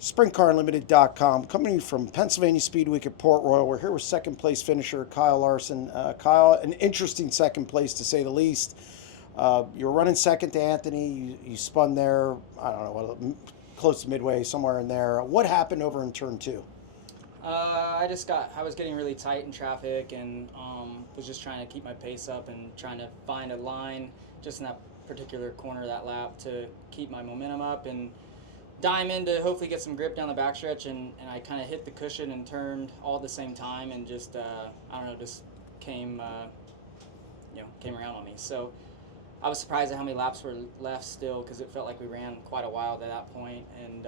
SprintCarUnlimited.com, coming from Pennsylvania Speedweek at Port Royal. We're here with second place finisher Kyle Larson. Kyle, an interesting second place to say the least. You were running second to Anthony. You spun there, I don't know, close to midway, somewhere in there. What happened over in turn two? I was getting really tight in traffic and was just trying to keep my pace up and trying to find a line just in that particular corner of that lap to keep my momentum up and dime in to hopefully get some grip down the backstretch. And I kind of hit the cushion and turned all at the same time and just, just came around on me. So I was surprised at how many laps were left still because it felt like we ran quite a while at that point. And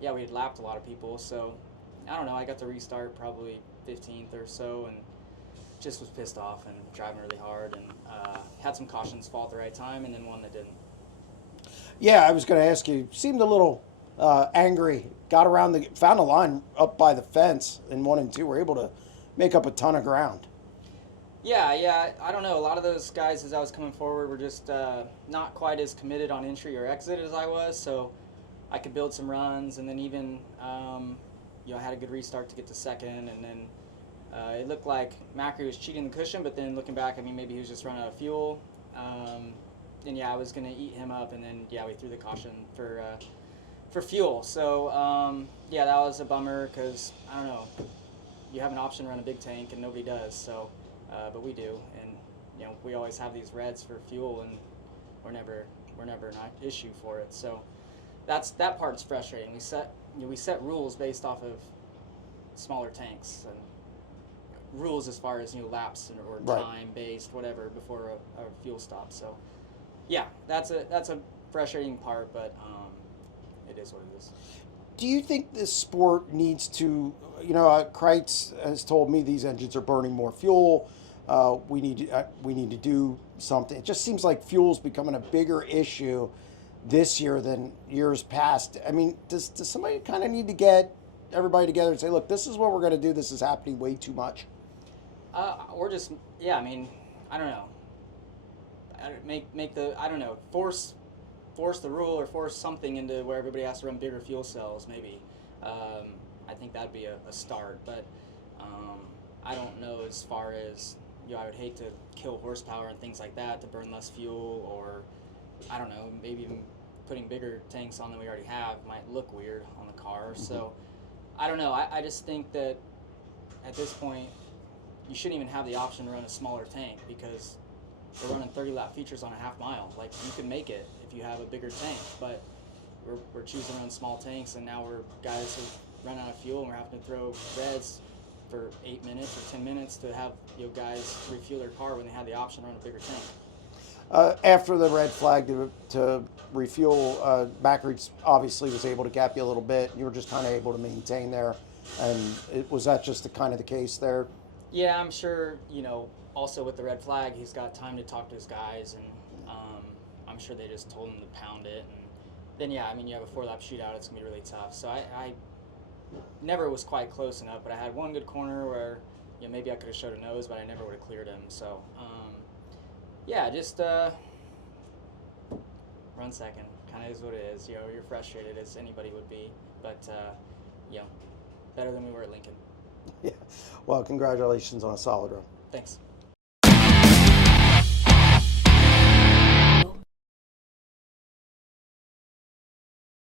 we had lapped a lot of people. So I don't know, I got to restart probably 15th or so and just was pissed off and driving really hard and had some cautions fall at the right time and then one that didn't. Yeah, I was going to ask you. Seemed a little angry. Got around found a line up by the fence in 1 and 2. Were able to make up a ton of ground. Yeah, I don't know. A lot of those guys as I was coming forward were just not quite as committed on entry or exit as I was, so I could build some runs and then even I had a good restart to get to second, and then it looked like Macri was cheating the cushion, but then looking back, maybe he was just running out of fuel. And I was going to eat him up, and then, we threw the caution for fuel. So, that was a bummer because, I don't know, you have an option to run a big tank, and nobody does, so, but we do. And, we always have these reds for fuel, and we're never an issue for it. So that part's frustrating. We set rules based off of smaller tanks and rules as far as laps or Right. time based whatever before a fuel stop. So that's a frustrating part, but it is what it is. Do you think this sport needs to, Kreitz has told me these engines are burning more fuel. We need to do something. It just seems like fuel's becoming a bigger issue this year than years past. Does somebody kind of need to get everybody together and say, look, this is what we're going to do. This is happening way too much. Or just, I don't know. Force the rule or force something into where everybody has to run bigger fuel cells, maybe. I think that'd be a start, but I don't know as far as, I would hate to kill horsepower and things like that to burn less fuel, or I don't know, maybe even putting bigger tanks on than we already have might look weird on the car. Mm-hmm. So I don't know. I just think that at this point, you shouldn't even have the option to run a smaller tank because we're running 30-lap features on a half mile. Like, you can make it if you have a bigger tank, but we're choosing to run small tanks, and now guys have run out of fuel, and we're having to throw reds for 8 minutes or 10 minutes to have guys refuel their car when they had the option to run a bigger tank. After the red flag to refuel, Macri obviously was able to gap you a little bit. You were just kind of able to maintain there. And was that just the case there? Yeah, I'm sure, also with the red flag, he's got time to talk to his guys, and I'm sure they just told him to pound it. And then, you have a 4-lap shootout, it's going to be really tough. So I never was quite close enough, but I had one good corner where, maybe I could have showed a nose, but I never would have cleared him. So, just run second. Kind of is what it is. You're frustrated as anybody would be, but, better than we were at Lincoln. Yeah. Well, congratulations on a solid run. Thanks.